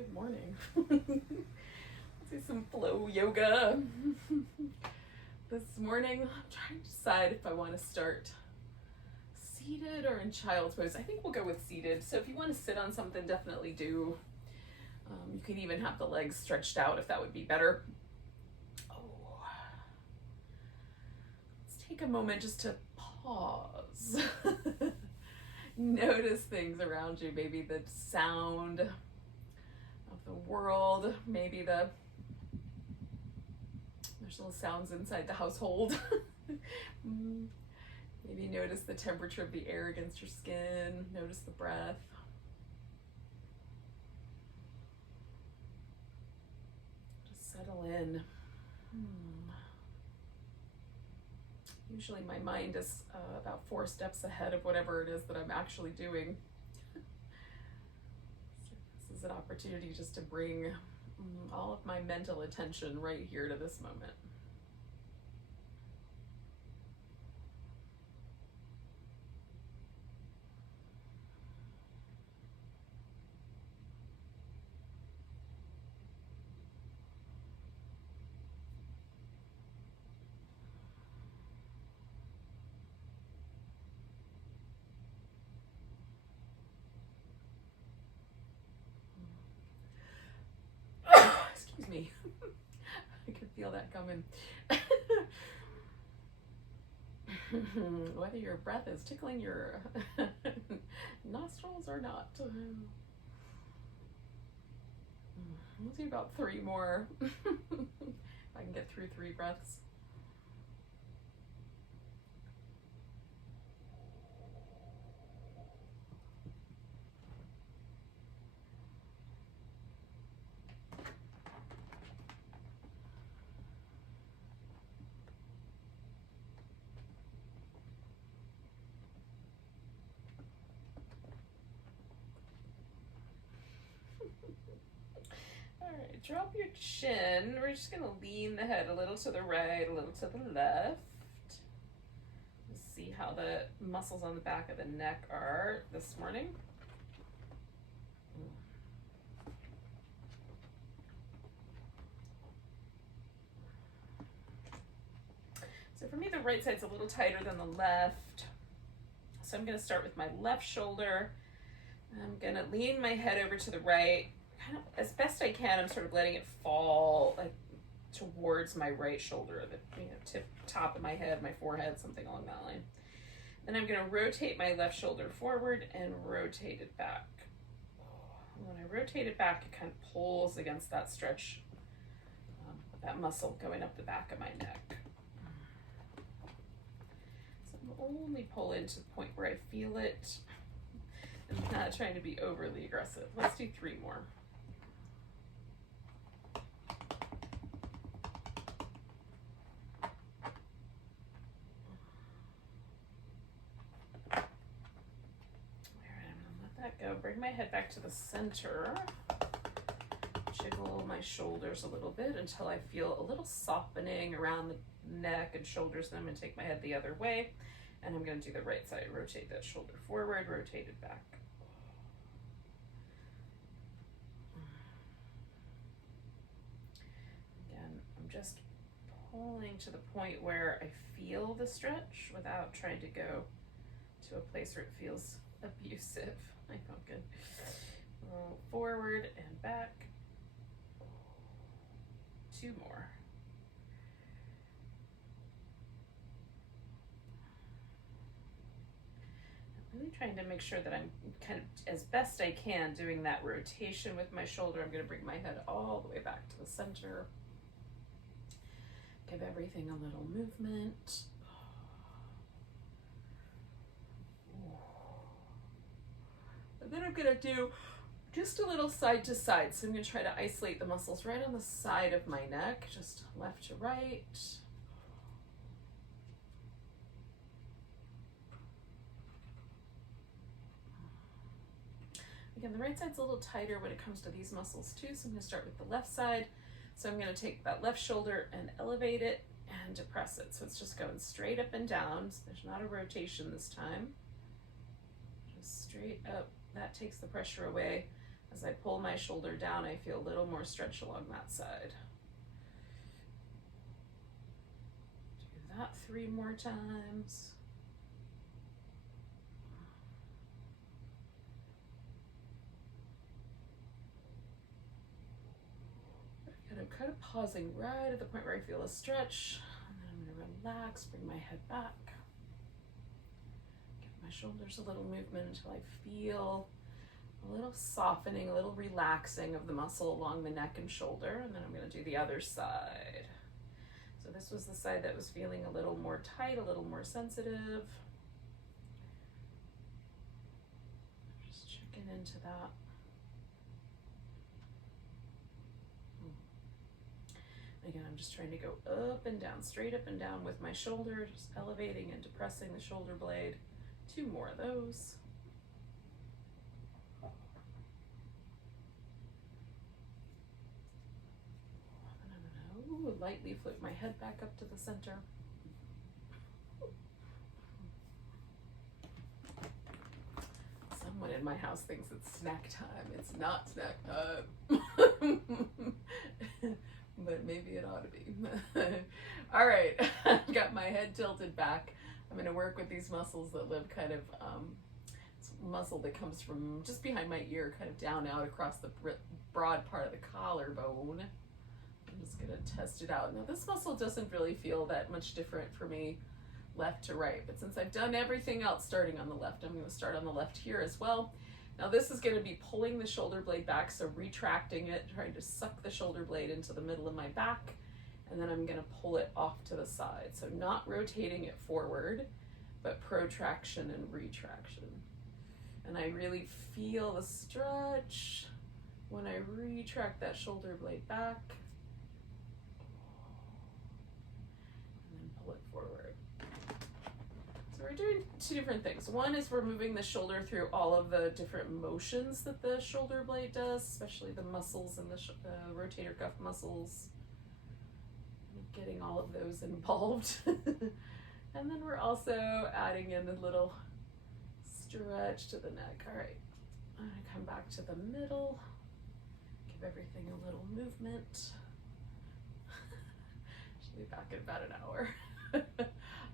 Good morning. Let's do some flow yoga. This morning, I'm trying to decide if I want to start seated or in child's pose. I think we'll go with seated. So if you want to sit on something, definitely do. You can even have the legs stretched out if that would be better. Let's take a moment just to pause. Notice things around you, maybe the sound of the world, maybe there's little sounds inside the household. Maybe notice the temperature of the air against your skin, notice the breath. Just settle in. Usually my mind is about 4 steps ahead of whatever it is that I'm actually doing. So this is an opportunity just to bring all of my mental attention right here to this moment. Excuse me. I can feel that coming. Whether your breath is tickling your nostrils or not. We'll do about 3 more. If I can get through 3 breaths. Alright, drop your chin. We're just going to lean the head a little to the right, a little to the left. Let's see how the muscles on the back of the neck are this morning. So for me, the right side's a little tighter than the left. So I'm going to start with my left shoulder. I'm going to lean my head over to the right. Kind of, as best I can, I'm sort of letting it fall like towards my right shoulder, the top of my head, my forehead, something along that line. Then I'm going to rotate my left shoulder forward and rotate it back. And when I rotate it back, it kind of pulls against that stretch, that muscle going up the back of my neck. So I'm only pull into the point where I feel it. I'm not trying to be overly aggressive. Let's do 3 more. Go. Bring my head back to the center. Jiggle my shoulders a little bit until I feel a little softening around the neck and shoulders. Then I'm going to take my head the other way, and I'm going to do the right side. Rotate that shoulder forward, rotate it back. Again, I'm just pulling to the point where I feel the stretch without trying to go to a place where it feels abusive. I felt good. Roll forward and back. 2 more. I'm really trying to make sure that I'm kind of, as best I can, doing that rotation with my shoulder. I'm going to bring my head all the way back to the center. Give everything a little movement. And then I'm going to do just a little side to side. So I'm going to try to isolate the muscles right on the side of my neck, just left to right. Again, the right side's a little tighter when it comes to these muscles too, so I'm going to start with the left side. So I'm going to take that left shoulder and elevate it and depress it. So it's just going straight up and down. So there's not a rotation this time. Just straight up. That takes the pressure away. As I pull my shoulder down, I feel a little more stretch along that side. Do that 3 more times. I'm kind of pausing right at the point where I feel a stretch, and then I'm going to relax, bring my head back. Give my shoulders a little movement until I feel a little softening, a little relaxing of the muscle along the neck and shoulder, and then I'm going to do the other side. So this was the side that was feeling a little more tight, a little more sensitive. Just checking into that. Again, I'm just trying to go up and down, straight up and down with my shoulder, just elevating and depressing the shoulder blade. 2 more of those. And I'm going to lightly flip my head back up to the center. Someone in my house thinks it's snack time. It's not snack time. But maybe it ought to be. All right, I've got my head tilted back. I'm going to work with these muscles that live kind of, it's a muscle that comes from just behind my ear, kind of down out across the broad part of the collarbone. I'm just going to test it out. Now this muscle doesn't really feel that much different for me left to right, but since I've done everything else starting on the left, I'm going to start on the left here as well. Now this is going to be pulling the shoulder blade back, so retracting it, trying to suck the shoulder blade into the middle of my back, and then I'm going to pull it off to the side. So not rotating it forward, but protraction and retraction. And I really feel the stretch when I retract that shoulder blade back, and then pull it forward. So we're doing 2 different things. One is we're moving the shoulder through all of the different motions that the shoulder blade does, especially the muscles and the rotator cuff muscles. Getting all of those involved. And then we're also adding in a little stretch to the neck. All right, I'm gonna come back to the middle, give everything a little movement. Should be back in about an hour.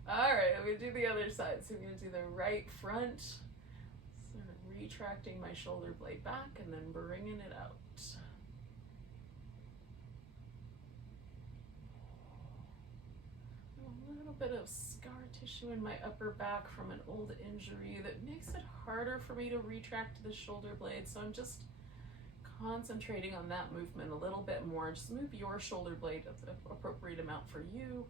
All right, I'm gonna do the other side. So I'm gonna do the right front, sort of retracting my shoulder blade back and then bringing it out. A little bit of scar tissue in my upper back from an old injury that makes it harder for me to retract the shoulder blade. So I'm just concentrating on that movement a little bit more. Just move your shoulder blade at the appropriate amount for you.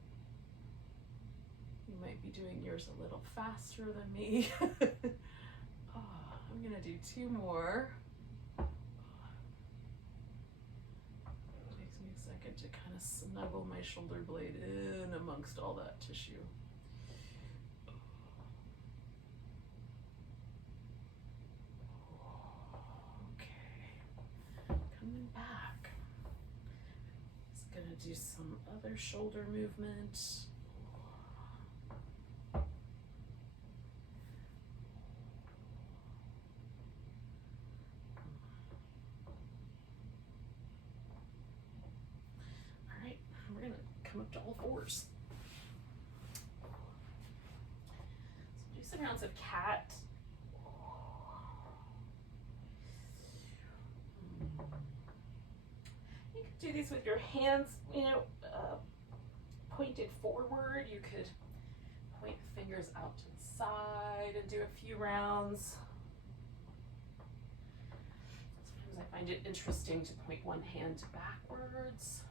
You might be doing yours a little faster than me. Oh, I'm gonna do 2 more. It takes me a second to kind of snuggle my shoulder blade in amongst all that tissue. Okay, coming back. Just gonna do some other shoulder movement. Up to all 4s. So do some rounds of cat. You could do these with your hands, pointed forward. You could point the fingers out to the side and do a few rounds. Sometimes I find it interesting to point one hand backwards.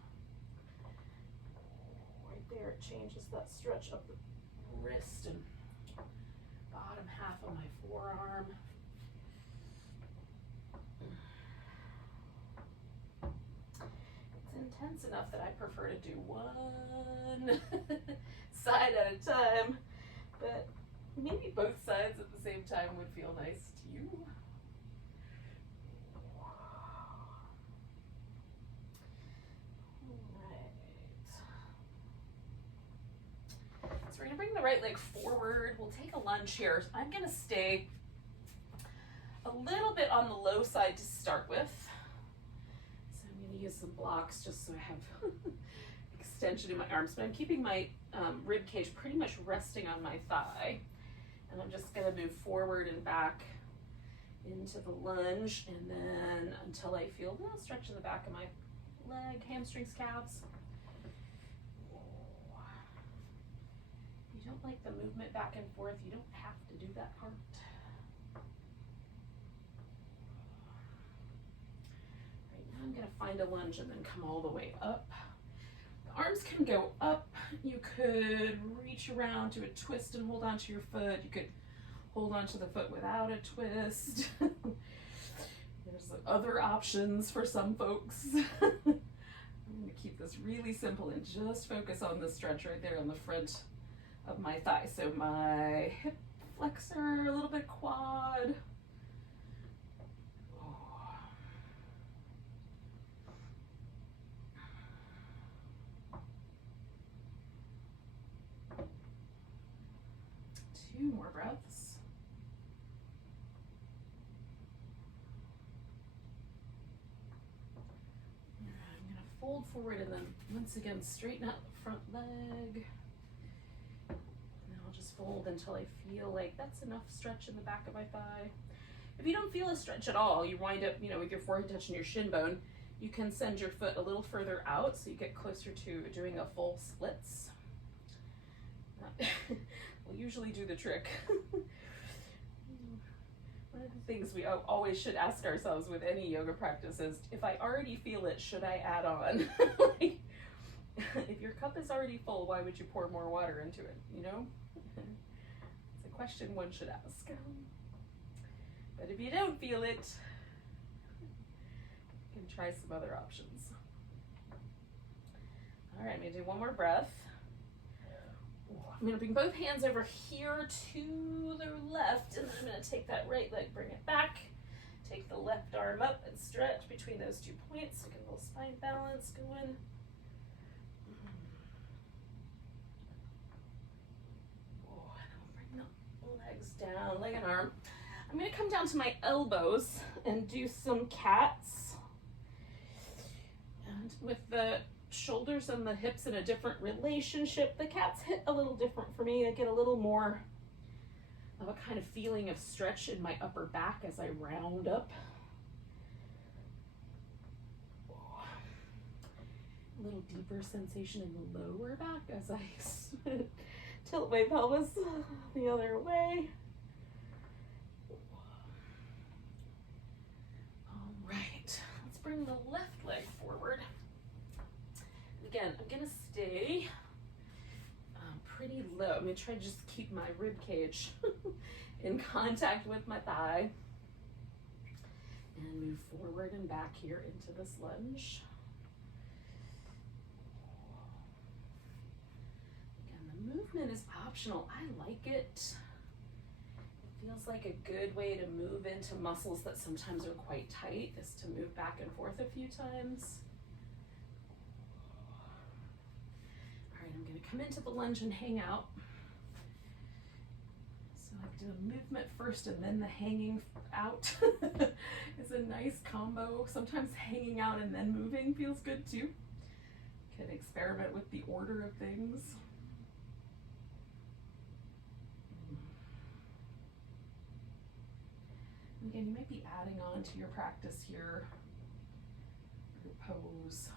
There it changes that stretch of the wrist and bottom half of my forearm. It's intense enough that I prefer to do one side at a time, but maybe both sides at the same time would feel nice to you. We're gonna bring the right leg forward. We'll take a lunge here. I'm gonna stay a little bit on the low side to start with. So I'm going to use some blocks just so I have extension in my arms, but I'm keeping my rib cage pretty much resting on my thigh. And I'm just going to move forward and back into the lunge, and then until I feel a little stretch in the back of my leg, hamstrings, calves. If you don't like the movement back and forth, you don't have to do that part. Right now I'm going to find a lunge and then come all the way up. The arms can go up. You could reach around to a twist and hold onto your foot. You could hold onto the foot without a twist. There's other options for some folks. I'm going to keep this really simple and just focus on the stretch right there on the front of my thigh. So my hip flexor, a little bit quad. Two more breaths. Fold forward and then once again straighten out the front leg. And I'll just fold until I feel like that's enough stretch in the back of my thigh. If you don't feel a stretch at all, you wind up, with your forehead touching your shin bone, you can send your foot a little further out so you get closer to doing a full splits. We'll usually do the trick. One of the things we always should ask ourselves with any yoga practice is, if I already feel it, should I add on? Like, if your cup is already full, why would you pour more water into it, It's a question one should ask. But if you don't feel it, you can try some other options. All right, I'm going to do one more breath. I'm going to bring both hands over here to the left, and then I'm going to take that right leg, bring it back, take the left arm up and stretch between those 2 points. So get a little spine balance going. Oh, and I'll bring the legs down, leg and arm. I'm going to come down to my elbows and do some cats. And with the shoulders and the hips in a different relationship, the cats hit a little different for me. I get a little more of a kind of feeling of stretch in my upper back as I round up. A little deeper sensation in the lower back as I tilt my pelvis the other way. All right, let's bring the left leg forward. Again, I'm going to stay pretty low. I'm going to try to just keep my rib cage in contact with my thigh. And move forward and back here into this lunge. Again, the movement is optional. I like it. It feels like a good way to move into muscles that sometimes are quite tight, is to move back and forth a few times. I'm going to come into the lunge and hang out. So I do a movement first and then the hanging out. It's a nice combo. Sometimes hanging out and then moving feels good too. You can experiment with the order of things. Again, you might be adding on to your practice here, your pose.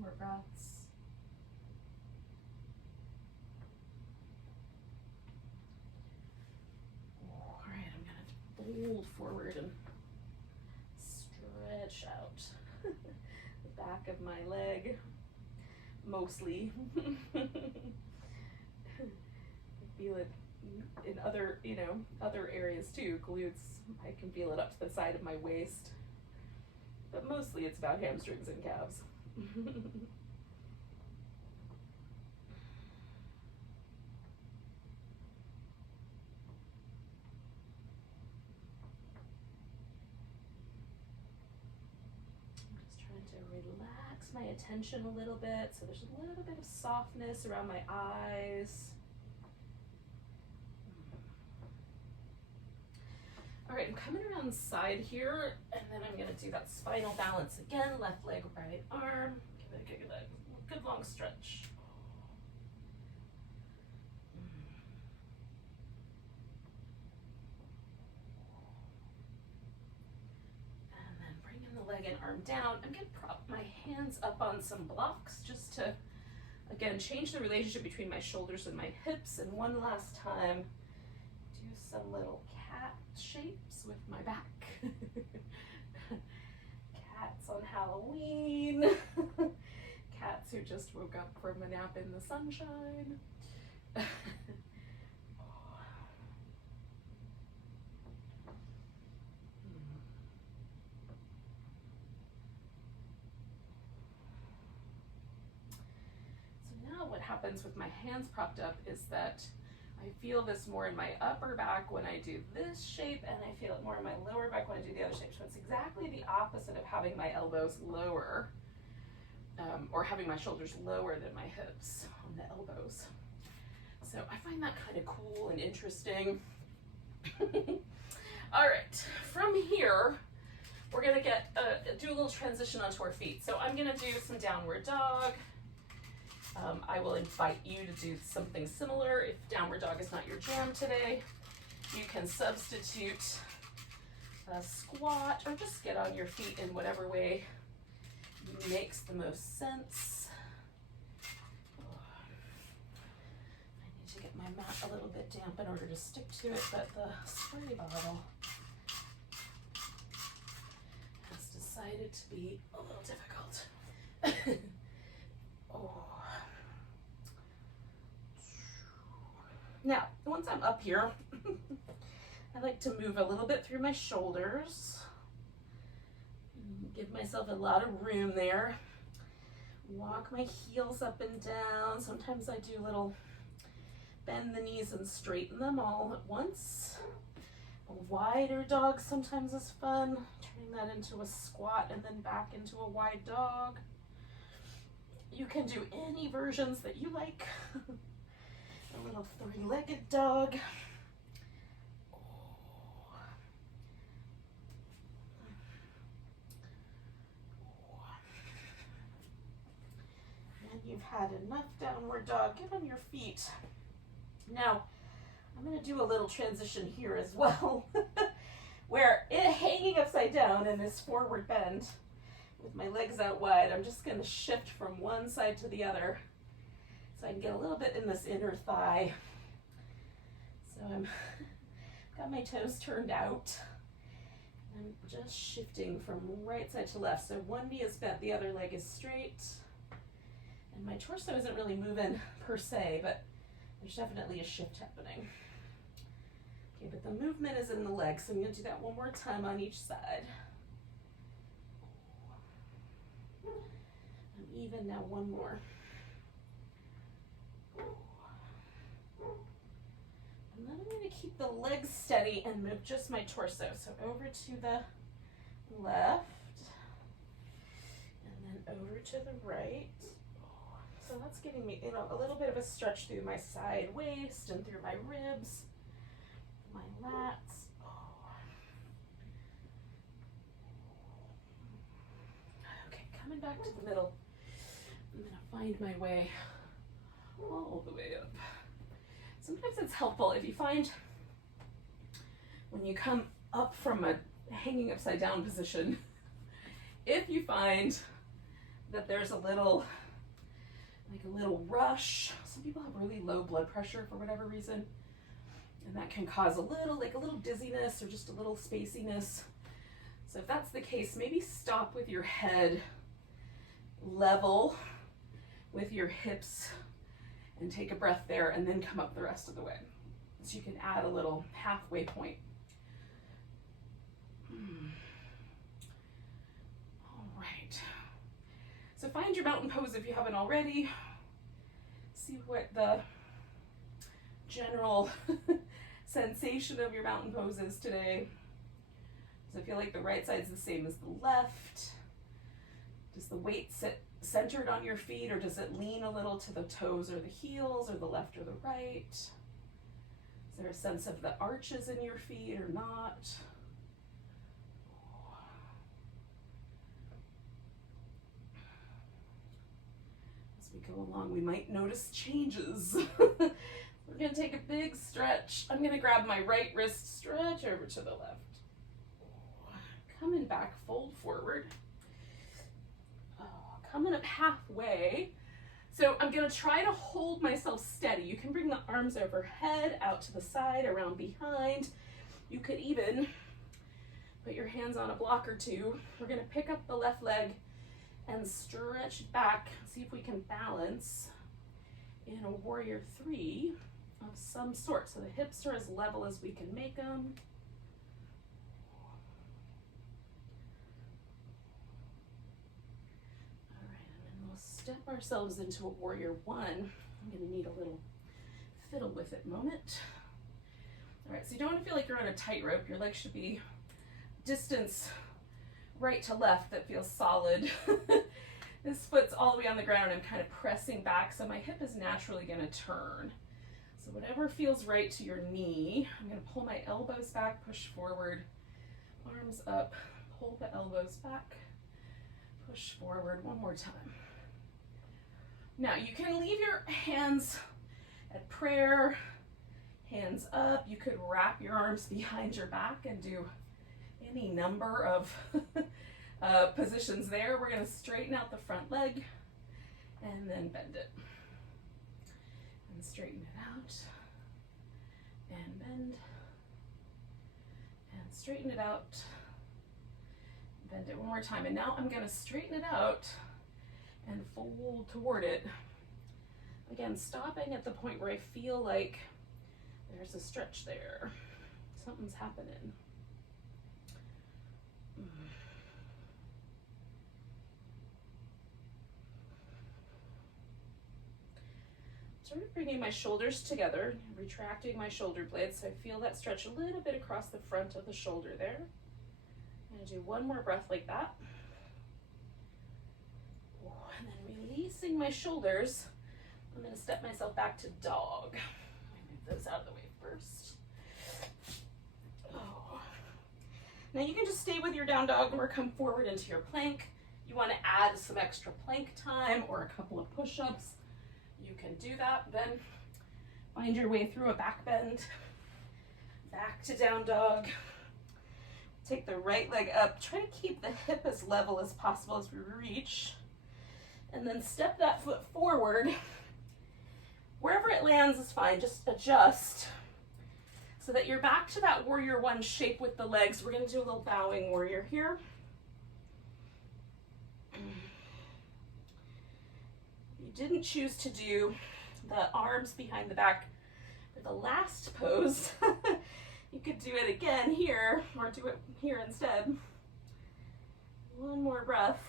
More breaths. All right, I'm going to fold forward and stretch out the back of my leg, mostly. I feel it in other, other areas too. Glutes, I can feel it up to the side of my waist, but mostly it's about hamstrings and calves. Just trying to relax relax my attention a little bit so there's a little bit of softness around my eyes. All right, I'm coming around the side here, and then I'm gonna do that spinal balance again, left leg, right arm. Give it a good long stretch. And then bringing the leg and arm down. I'm gonna prop my hands up on some blocks just to, again, change the relationship between my shoulders and my hips. And one last time, do some little cat shapes with my back. Cats on Halloween. Cats who just woke up from a nap in the sunshine. So now what happens with my hands propped up is that I feel this more in my upper back when I do this shape, and I feel it more in my lower back when I do the other shape. So it's exactly the opposite of having my elbows lower, or having my shoulders lower than my hips on the elbows. So I find that kind of cool and interesting. All right, from here, we're gonna do a little transition onto our feet. So I'm gonna do some downward dog. I will invite you to do something similar. If downward dog is not your jam today, you can substitute a squat or just get on your feet in whatever way makes the most sense. I need to get my mat a little bit damp in order to stick to it, but the spray bottle has decided to be a little difficult. Oh. Now, once I'm up here, I like to move a little bit through my shoulders. Give myself a lot of room there. Walk my heels up and down. Sometimes I do a little bend the knees and straighten them all at once. A wider dog sometimes is fun. Turning that into a squat and then back into a wide dog. You can do any versions that you like. A little three-legged dog. And you've had enough downward dog. Get on your feet. Now, I'm going to do a little transition here as well, where hanging upside down in this forward bend, with my legs out wide, I'm just going to shift from one side to the other so I can get a little bit in this inner thigh. So I'm got my toes turned out. I'm just shifting from right side to left. So one knee is bent, the other leg is straight. And my torso isn't really moving per se, but there's definitely a shift happening. Okay, but the movement is in the legs, so I'm going to do that one more time on each side. And even now, one more. And then I'm going to keep the legs steady and move just my torso. So over to the left, and then over to the right. So that's giving me, a little bit of a stretch through my side waist and through my ribs, my lats. Okay, coming back to the middle. I'm gonna find my way all the way up. Sometimes it's helpful if you find when you come up from a hanging upside down position, if you find that there's a little rush. Some people have really low blood pressure for whatever reason, and that can cause a little dizziness or just a little spaciness. So if that's the case, maybe stop with your head level with your hips and take a breath there, and then come up the rest of the way. So you can add a little halfway point. All right. So find your mountain pose if you haven't already. See what the general sensation of your mountain pose is today. Does it feel like the right side's the same as the left? Does the weight sit centered on your feet, or does it lean a little to the toes or the heels, or the left or the right? Is there a sense of the arches in your feet or not? As we go along, we might notice changes. We're going to take a big stretch. I'm going to grab my right wrist, stretch over to the left. Coming back, fold forward. Coming up halfway. So I'm going to try to hold myself steady. You can bring the arms overhead, out to the side, around behind. You could even put your hands on a block or two. We're going to pick up the left leg and stretch back. See if we can balance in a warrior three of some sort. So the hips are as level as we can make them. Step ourselves into a warrior one. I'm going to need a little fiddle with it moment. All right, so you don't want to feel like you're on a tightrope. Your legs should be distance right to left that feels solid. This foot's all the way on the ground. I'm kind of pressing back, so my hip is naturally going to turn. So whatever feels right to your knee, I'm going to pull my elbows back, push forward, arms up, pull the elbows back, push forward. One more time. Now you can leave your hands at prayer, hands up. You could wrap your arms behind your back and do any number of positions there. We're going to straighten out the front leg and then bend it. And straighten it out and bend and straighten it out. Bend it one more time. And now I'm going to straighten it out and fold toward it. Again, stopping at the point where I feel like there's a stretch there. Something's happening. Sort of bringing my shoulders together, retracting my shoulder blades, so I feel that stretch a little bit across the front of the shoulder there. I'm going to do one more breath like that. And then releasing my shoulders, I'm going to step myself back to dog. Move those out of the way first. Oh. Now you can just stay with your down dog or come forward into your plank. You want to add some extra plank time or a couple of push-ups, you can do that. Then find your way through a back bend, back to down dog. Take the right leg up. Try to keep the hip as level as possible as we reach. And then step that foot forward. Wherever it lands is fine, just adjust so that you're back to that warrior one shape with the legs. We're going to do a little bowing warrior here. You didn't choose to do the arms behind the back for the last pose. You could do it again here, or do it here instead. One more breath.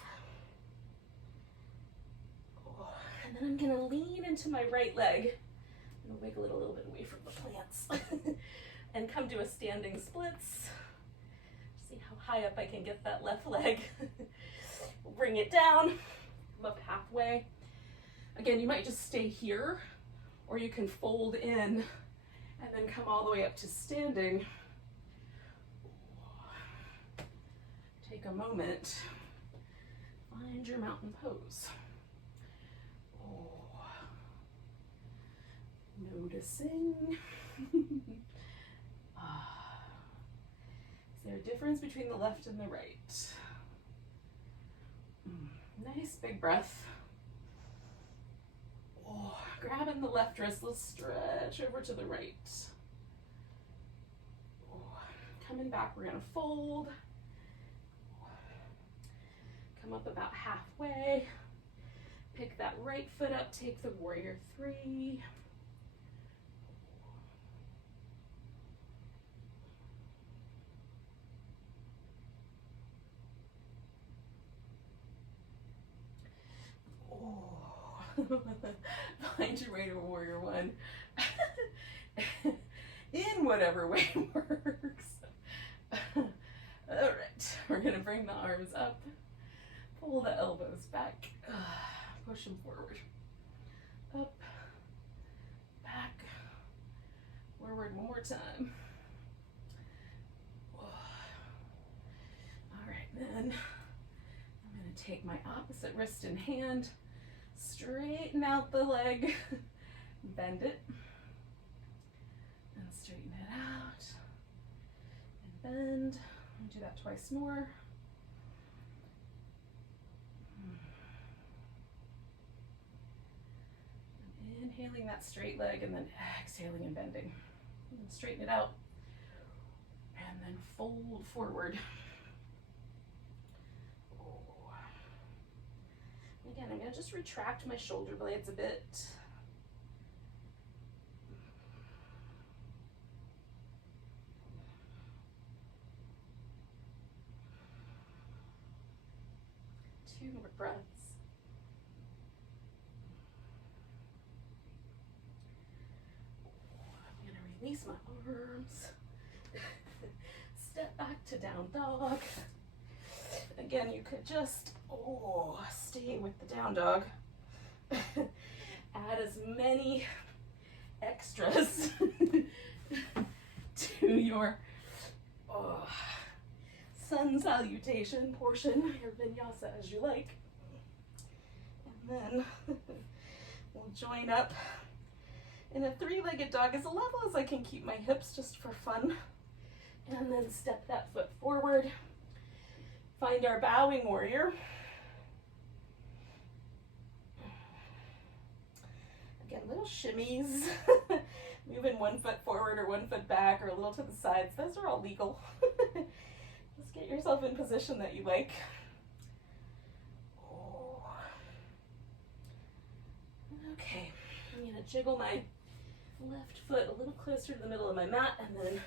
And then I'm going to lean into my right leg. I'm going to wiggle it a little bit away from the plants. And come to a standing splits. See how high up I can get that left leg. We'll bring it down, come up halfway. Again, you might just stay here, or you can fold in and then come all the way up to standing. Take a moment. Find your mountain pose. Noticing. Is there a difference between the left and the right? Nice big breath. Grabbing the left wrist, let's stretch over to the right. Coming back, we're gonna fold. Come up about halfway. Pick that right foot up, take the warrior three. Find your way to warrior one. In whatever way works. All right, we're gonna bring the arms up, Pull the elbows back. Push them forward. Up, back, forward one more time. All right, then I'm going to take my opposite wrist and hand, straighten out the leg, bend it, and straighten it out, and bend. Do that twice more. Inhaling that straight leg and then exhaling and bending. And then straighten it out. And then fold forward. Again, I'm going to just retract my shoulder blades a bit. Two more breaths. Release my arms. Step back to down dog. Again, you could just stay with the down dog. Add as many extras to your sun salutation portion, your vinyasa as you like. And then we'll join up in a three-legged dog as level as I can keep my hips just for fun. And then step that foot forward. Find our bowing warrior. Again, little shimmies. Moving one foot forward or one foot back or a little to the sides. Those are all legal. Just get yourself in position that you like. Okay, I'm gonna jiggle my left foot a little closer to the middle of my mat and then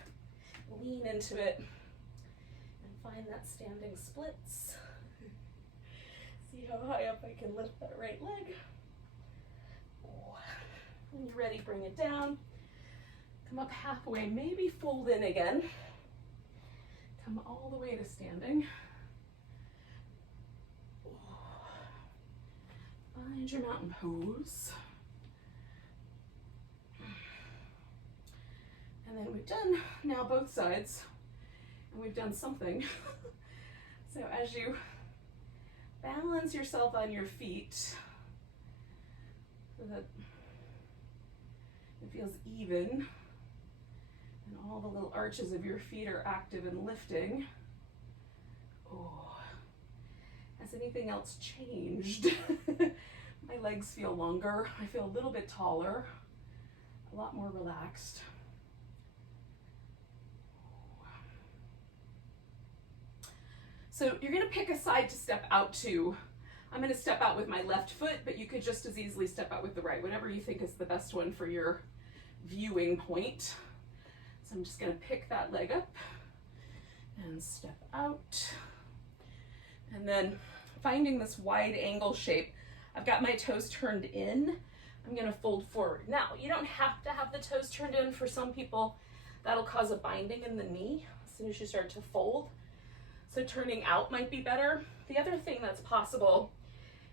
lean into it and find that standing splits. See how high up I can lift that right leg. When you're ready, bring it down. Come up halfway, maybe fold in again. Come all the way to standing. Find your mountain pose. And then we've done now both sides, and we've done something. So as you balance yourself on your feet so that it feels even, and all the little arches of your feet are active and lifting. Has anything else changed? My legs feel longer. I feel a little bit taller, a lot more relaxed. So you're gonna pick a side to step out to. I'm gonna step out with my left foot, but you could just as easily step out with the right, whatever you think is the best one for your viewing point. So I'm just gonna pick that leg up and step out. And then finding this wide angle shape, I've got my toes turned in. I'm gonna fold forward. Now, you don't have to have the toes turned in. For some people, that'll cause a binding in the knee as soon as you start to fold. So turning out might be better. The other thing that's possible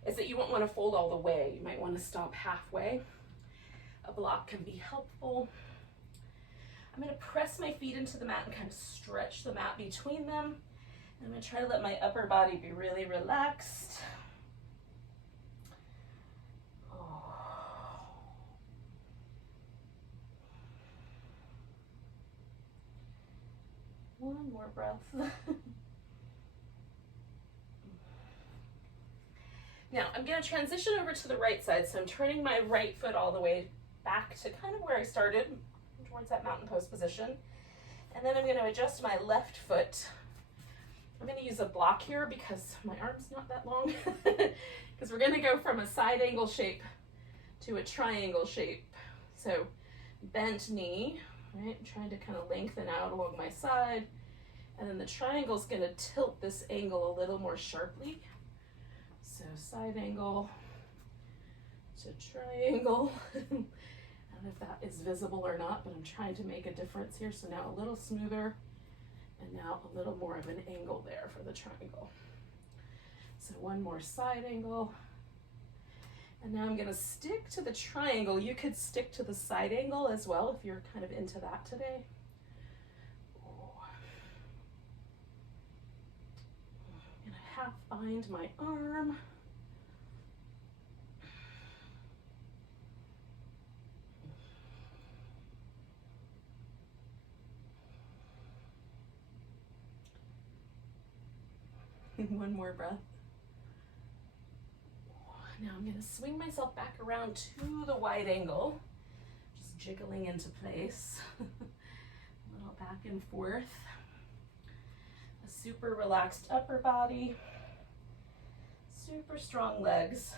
is that you won't want to fold all the way. You might want to stop halfway. A block can be helpful. I'm going to press my feet into the mat and kind of stretch the mat between them. And I'm going to try to let my upper body be really relaxed. One more breath. Now I'm going to transition over to the right side, so I'm turning my right foot all the way back to kind of where I started, towards that mountain pose position. And then I'm going to adjust my left foot. I'm going to use a block here because my arm's not that long, because we're going to go from a side angle shape to a triangle shape. So bent knee, right? I'm trying to kind of lengthen out along my side. And then the triangle is going to tilt this angle a little more sharply. So side angle to triangle. I don't know if that is visible or not, but I'm trying to make a difference here. So now a little smoother, and now a little more of an angle there for the triangle. So one more side angle. And now I'm gonna stick to the triangle. You could stick to the side angle as well if you're kind of into that today. I'm gonna half bind my arm. One more breath. Now I'm going to swing myself back around to the wide angle, just jiggling into place. A little back and forth. A super relaxed upper body, super strong legs.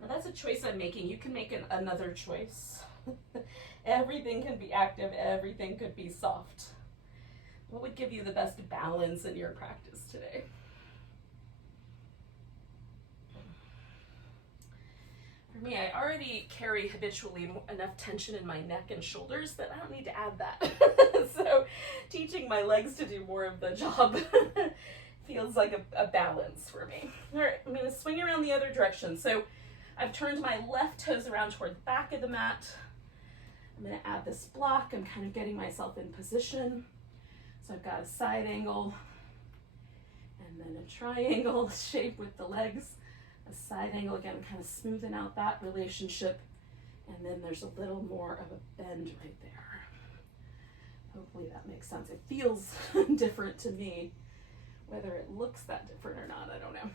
Now that's a choice I'm making. You can make another choice. Everything can be active, everything could be soft. What would give you the best balance in your practice today? For me, I already carry habitually enough tension in my neck and shoulders that I don't need to add that. So teaching my legs to do more of the job feels like a balance for me. All right, I'm gonna swing around the other direction. So I've turned my left toes around toward the back of the mat. I'm gonna add this block. I'm kind of getting myself in position. So I've got a side angle and then a triangle shape with the legs, a side angle, again, kind of smoothing out that relationship. And then there's a little more of a bend right there. Hopefully that makes sense. It feels different to me. Whether it looks that different or not, I don't know.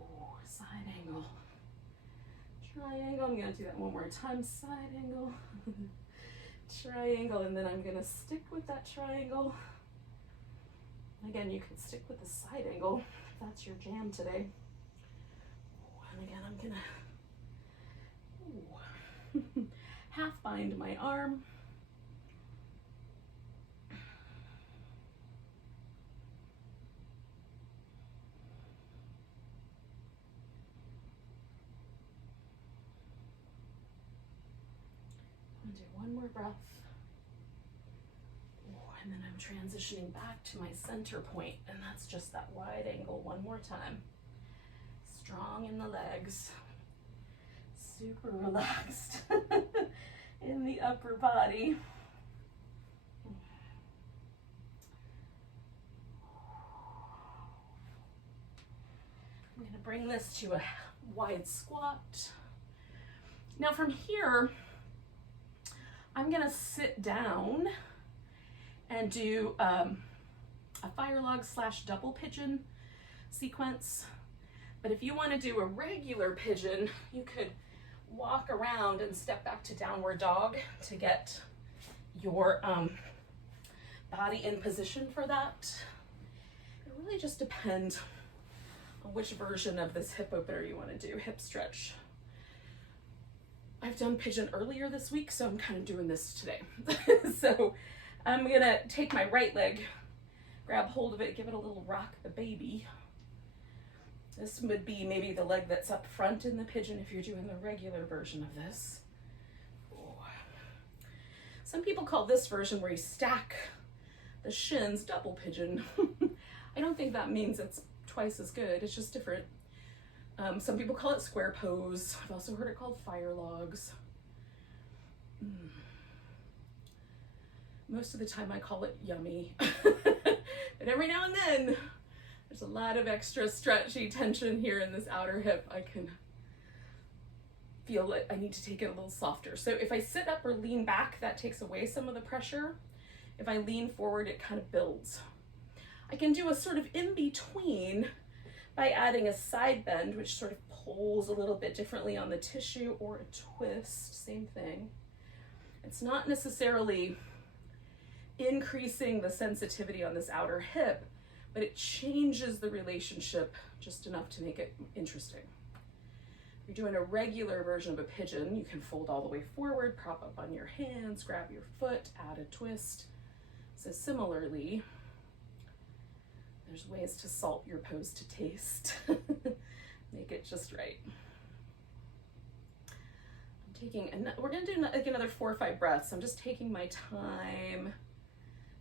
Oh, side angle, triangle. I'm gonna do that one more time. Side angle. Triangle, and then I'm gonna stick with that triangle. Again, you could stick with the side angle if that's your jam today. And again, I'm gonna half bind my arm. Do one more breath. And then I'm transitioning back to my center point, and that's just that wide angle one more time. Strong in the legs, super relaxed in the upper body. I'm gonna bring this to a wide squat. Now from here, I'm gonna sit down and do a fire log / double pigeon sequence. But if you want to do a regular pigeon, you could walk around and step back to downward dog to get your body in position for that. It really just depends on which version of this hip opener you want to do, hip stretch. I've done pigeon earlier this week, so I'm kind of doing this today. So I'm gonna take my right leg, grab hold of it, give it a little rock the baby. This would be maybe the leg that's up front in the pigeon if you're doing the regular version of this. Some people call this version where you stack the shins double pigeon. I don't think that means it's twice as good, it's just different. Some people call it square pose. I've also heard it called fire logs. Most of the time I call it yummy. But every now and then, there's a lot of extra stretchy tension here in this outer hip. I can feel it. I need to take it a little softer. So if I sit up or lean back, that takes away some of the pressure. If I lean forward, it kind of builds. I can do a sort of in between by adding a side bend, which sort of pulls a little bit differently on the tissue, or a twist, same thing. It's not necessarily increasing the sensitivity on this outer hip, but it changes the relationship just enough to make it interesting. If you're doing a regular version of a pigeon, you can fold all the way forward, prop up on your hands, grab your foot, add a twist. So similarly, there's ways to salt your pose to taste. Make it just right. We're gonna do like another 4 or 5 breaths. I'm just taking my time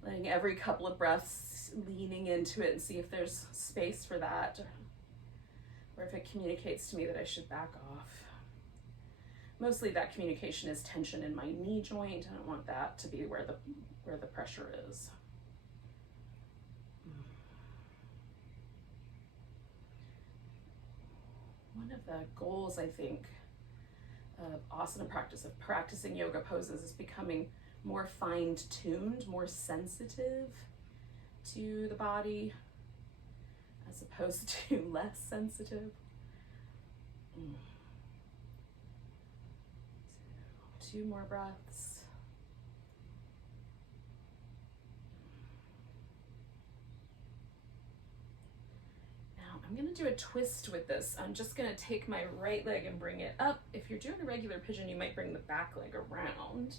letting every couple of breaths leaning into it and see if there's space for that, or if it communicates to me that I should back off. Mostly that communication is tension in my knee joint. I don't want that to be where the pressure is. One of the goals, I think, of asana practice, of practicing yoga poses, is becoming more fine-tuned, more sensitive to the body, as opposed to less sensitive. So, 2 more breaths. I'm going to do a twist with this. I'm just going to take my right leg and bring it up. If you're doing a regular pigeon, you might bring the back leg around,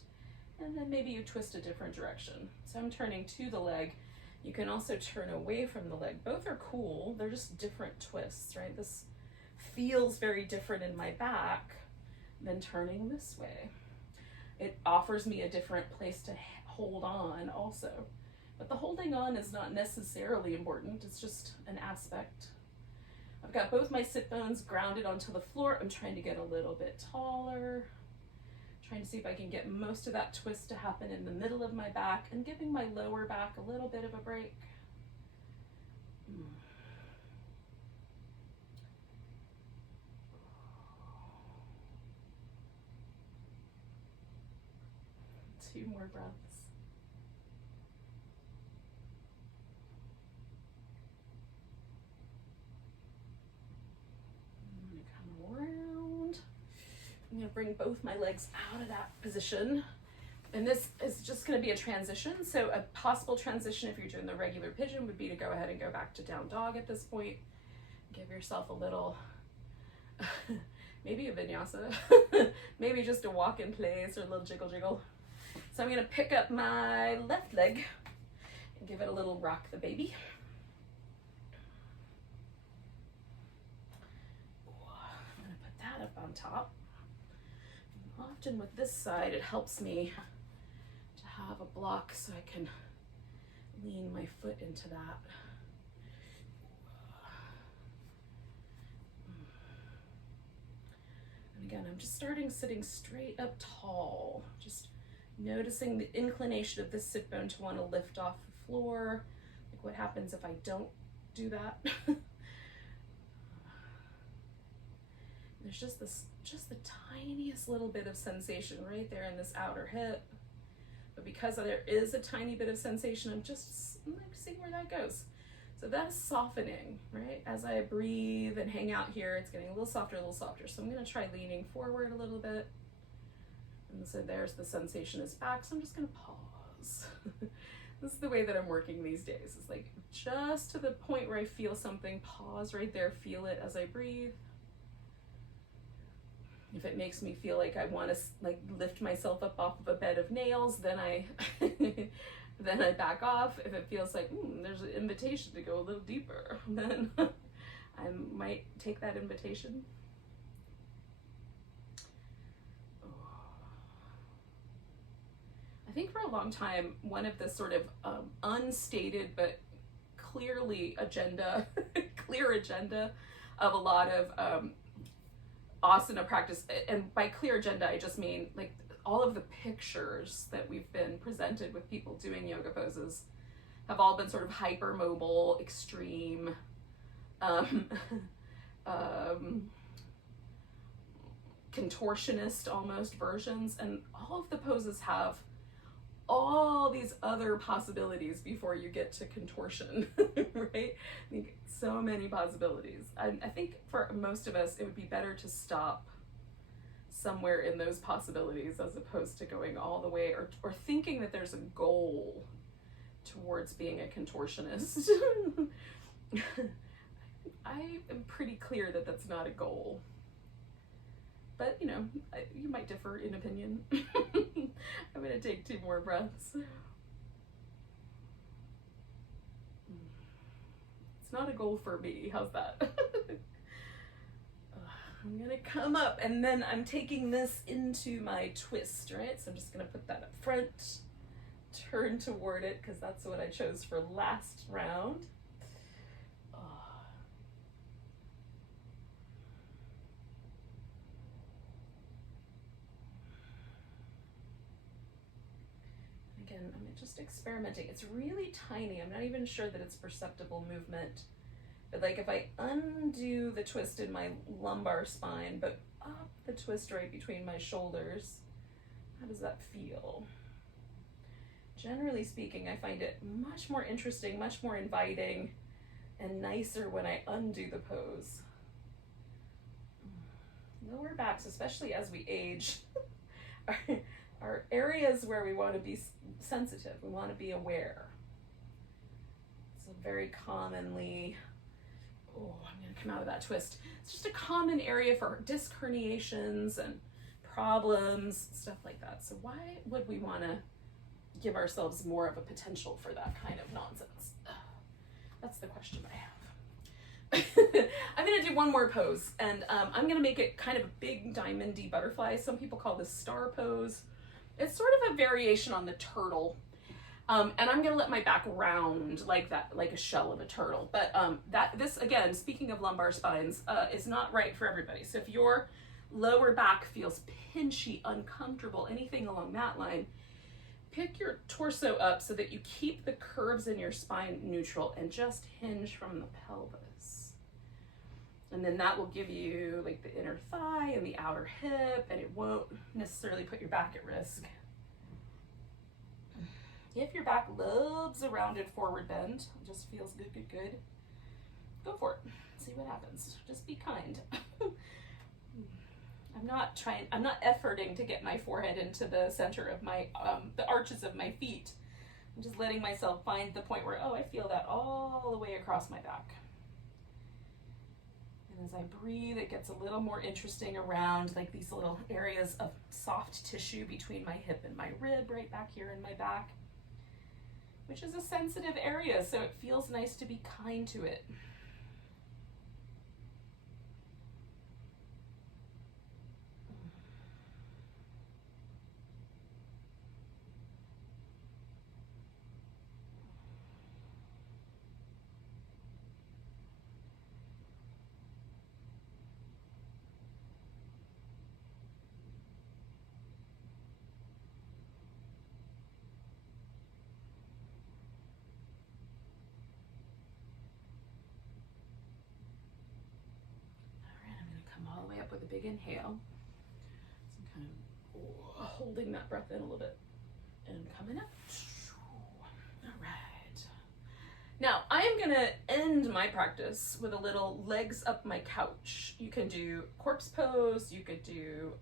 and then maybe you twist a different direction. So I'm turning to the leg. You can also turn away from the leg. Both are cool. They're just different twists, right? This feels very different in my back than turning this way. It offers me a different place to hold on also. But the holding on is not necessarily important. It's just an aspect. I've got both my sit bones grounded onto the floor. I'm trying to get a little bit taller, trying to see if I can get most of that twist to happen in the middle of my back and giving my lower back a little bit of a break. 2 more breaths. I'm going to bring both my legs out of that position. And this is just going to be a transition. So a possible transition, if you're doing the regular pigeon, would be to go ahead and go back to down dog at this point. Give yourself a little, maybe a vinyasa, maybe just a walk in place or a little jiggle jiggle. So I'm going to pick up my left leg and give it a little rock the baby. I'm going to put that up on top. Often with this side, it helps me to have a block so I can lean my foot into that. And again, I'm just starting sitting straight up tall, just noticing the inclination of this sit bone to want to lift off the floor. Like what happens if I don't do that? There's just the tiniest little bit of sensation right there in this outer hip. But because there is a tiny bit of sensation, I'm just seeing where that goes. So that's softening, right? As I breathe and hang out here, it's getting a little softer, a little softer. So I'm gonna try leaning forward a little bit. And so there's the sensation is back. So I'm just gonna pause. This is the way that I'm working these days. It's like just to the point where I feel something, pause right there, feel it as I breathe. If it makes me feel like I want to like lift myself up off of a bed of nails, then I then I back off. If it feels like there's an invitation to go a little deeper, then I might take that invitation. I think for a long time, one of the sort of unstated but clearly clear agenda of a lot of asana practice, and by clear agenda I just mean like all of the pictures that we've been presented with people doing yoga poses have all been sort of hypermobile, extreme, contortionist almost versions, and all of the poses have all these other possibilities before you get to contortion, right? I think so many possibilities. I think for most of us, it would be better to stop somewhere in those possibilities as opposed to going all the way or thinking that there's a goal towards being a contortionist. I am pretty clear that that's not a goal. But, you know, you might differ in opinion. I'm going to take 2 more breaths. It's not a goal for me. How's that? I'm going to come up, and then I'm taking this into my twist, right? So I'm just going to put that up front, turn toward it because that's what I chose for last round. Again, I'm just experimenting. It's really tiny. I'm not even sure that it's perceptible movement. But like if I undo the twist in my lumbar spine, but up the twist right between my shoulders, how does that feel? Generally speaking, I find it much more interesting, much more inviting, and nicer when I undo the pose. Lower backs, especially as we age, are areas where we want to be sensitive, we want to be aware. So very commonly, I'm going to come out of that twist. It's just a common area for disc herniations and problems, stuff like that. So why would we want to give ourselves more of a potential for that kind of nonsense? That's the question I have. I'm going to do one more pose, and I'm going to make it kind of a big diamondy butterfly. Some people call this star pose. It's sort of a variation on the turtle. And I'm going to let my back round like that, like a shell of a turtle. But this, again, speaking of lumbar spines, is not right for everybody. So if your lower back feels pinchy, uncomfortable, anything along that line, pick your torso up so that you keep the curves in your spine neutral and just hinge from the pelvis. And then that will give you like the inner thigh and the outer hip, and it won't necessarily put your back at risk. If your back loves a rounded forward bend, it just feels good, good, good, go for it. See what happens. Just be kind. I'm not efforting to get my forehead into the center of my, the arches of my feet. I'm just letting myself find the point where, I feel that all the way across my back. And as I breathe, it gets a little more interesting around like these little areas of soft tissue between my hip and my rib right back here in my back, which is a sensitive area, so it feels nice to be kind to it. All the way up with a big inhale. So I'm kind of holding that breath in a little bit and coming up. All right. Now I am going to end my practice with a little legs up my couch. You can do corpse pose. You could do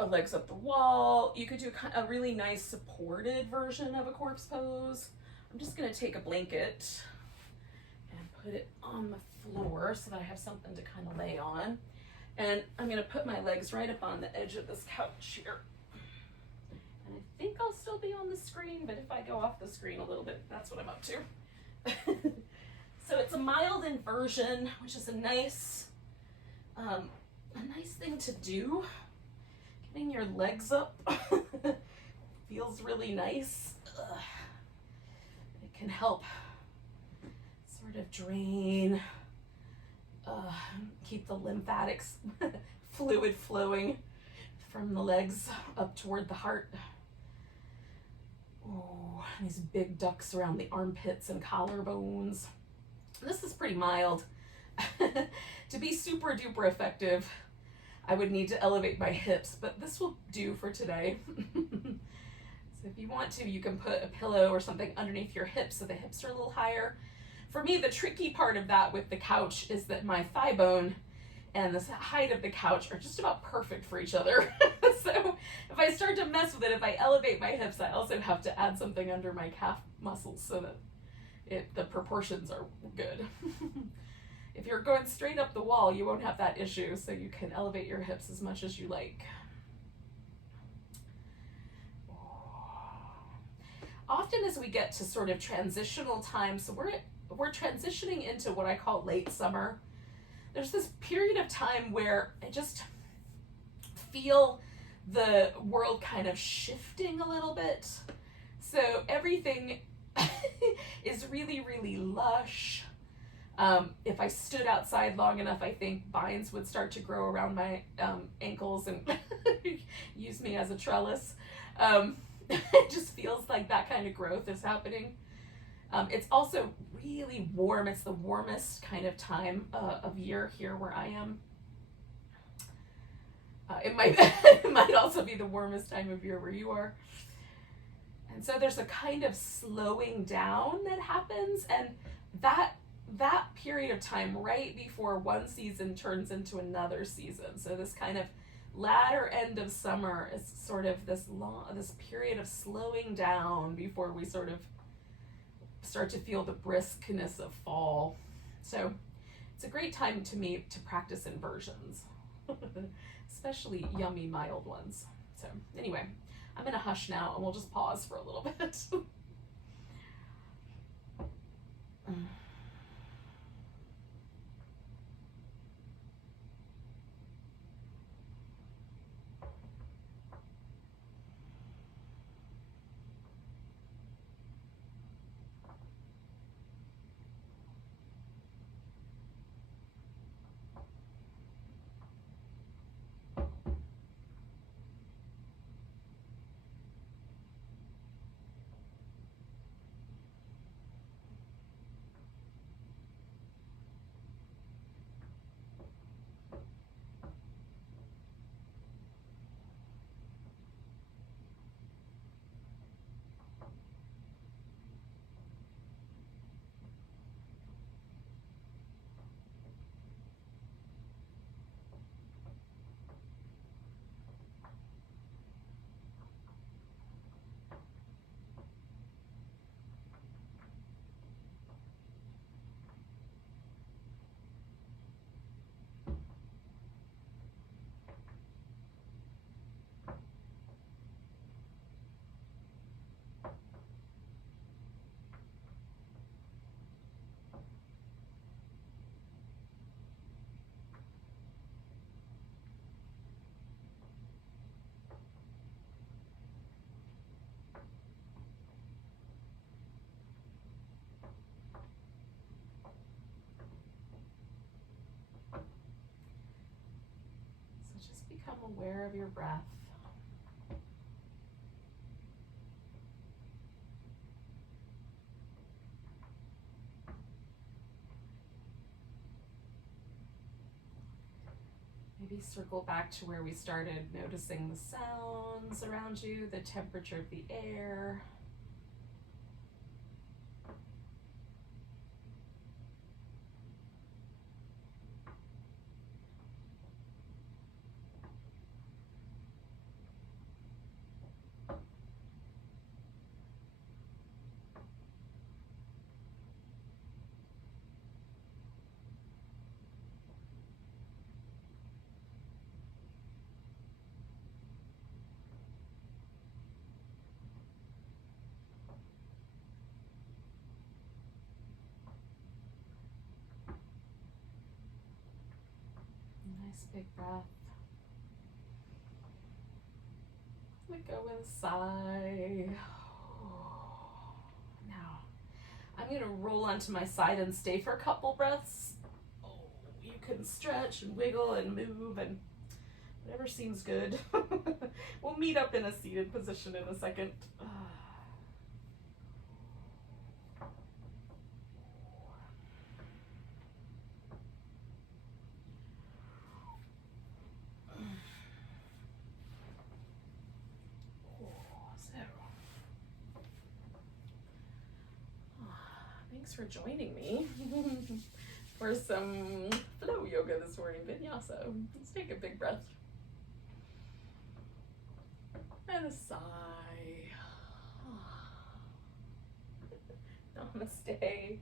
a legs up the wall. You could do a really nice supported version of a corpse pose. I'm just going to take a blanket and put it on the floor so that I have something to kind of lay on. And I'm going to put my legs right up on the edge of this couch here. And I think I'll still be on the screen, but if I go off the screen a little bit, that's what I'm up to. So it's a mild inversion, which is a nice thing to do. Getting your legs up feels really nice. It can help sort of drain, keep the lymphatics fluid flowing from the legs up toward the heart. Oh, these big ducts around the armpits and collarbones. This is pretty mild. To be super duper effective, I would need to elevate my hips, but this will do for today. So if you want to, you can put a pillow or something underneath your hips so the hips are a little higher. For me, the tricky part of that with the couch is that my thigh bone and the height of the couch are just about perfect for each other. So if I start to mess with it, if I elevate my hips, I also have to add something under my calf muscles so that the proportions are good. If you're going straight up the wall, you won't have that issue, so you can elevate your hips as much as you like. Often as we get to sort of transitional time, so we're transitioning into what I call late summer. There's this period of time where I just feel the world kind of shifting a little bit. So everything is really, really lush. If I stood outside long enough, I think vines would start to grow around my ankles and use me as a trellis. It just feels like that kind of growth is happening. It's also really warm. It's the warmest kind of time of year here where I am. It might also be the warmest time of year where you are. And so there's a kind of slowing down that happens, and that period of time right before one season turns into another season. So this kind of latter end of summer is sort of this period of slowing down before we sort of start to feel the briskness of fall. So it's a great time to me to practice inversions, especially yummy mild ones. So anyway, I'm gonna hush now and we'll just pause for a little bit. Become aware of your breath. Maybe circle back to where we started, noticing the sounds around you, the temperature of the air. Nice big breath. Let go with a sigh. Now, I'm going to roll onto my side and stay for a couple breaths. You can stretch and wiggle and move and whatever seems good. We'll meet up in a seated position in a second. Thanks for joining me for some flow yoga this morning, vinyasa. Let's take a big breath. And a sigh. Namaste.